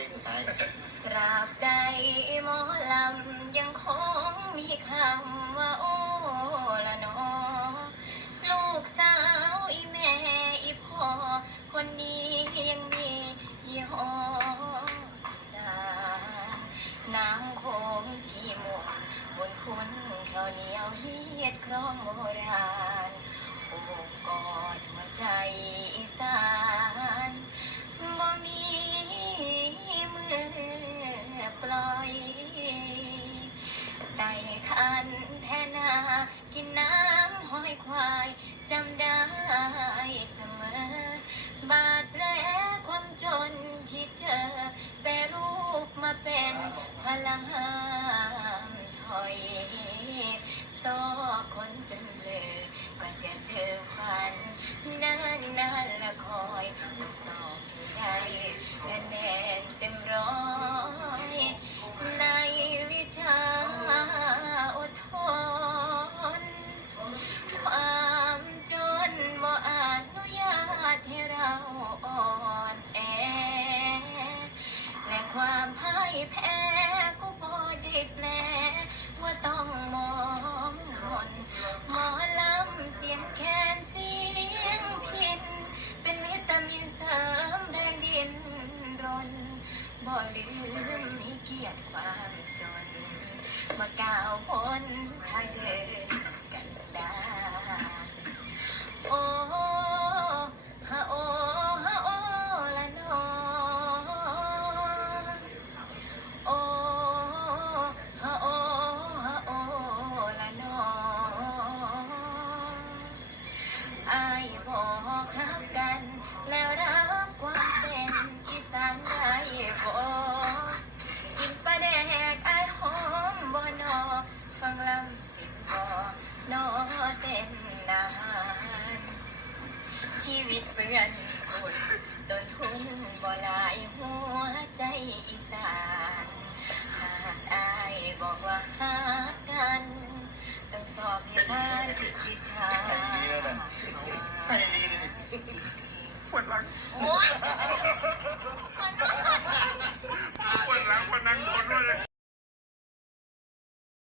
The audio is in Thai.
ลงสุดท้ายตราบใดหมอลำยังคงมีคำว่าโอ้ละนอลูกสาวอีแม่อีพ่อคนนี้ยังมียี่ห้อสาน้ำโขงชีมวลบนคุณข้าวเหนียวเฮียดครองโบราณ นแทนากินน้ำห้อยควายจำได้เสมอบาดแผลความจนที่เจอแปรรูปมาเป็นพลังห้ามถอยซอคนจนเลย เกียรติความจนมาก้าวพ้นทางเดิน นอเต้นนาน ชีวิตเปลี่ยนคนต้นทุนบ่หลายหัวใจอีสานหากอายบอกว่าหากันต้องสอบให้ผ่านวิชาให้ลีเลยปวดหลัง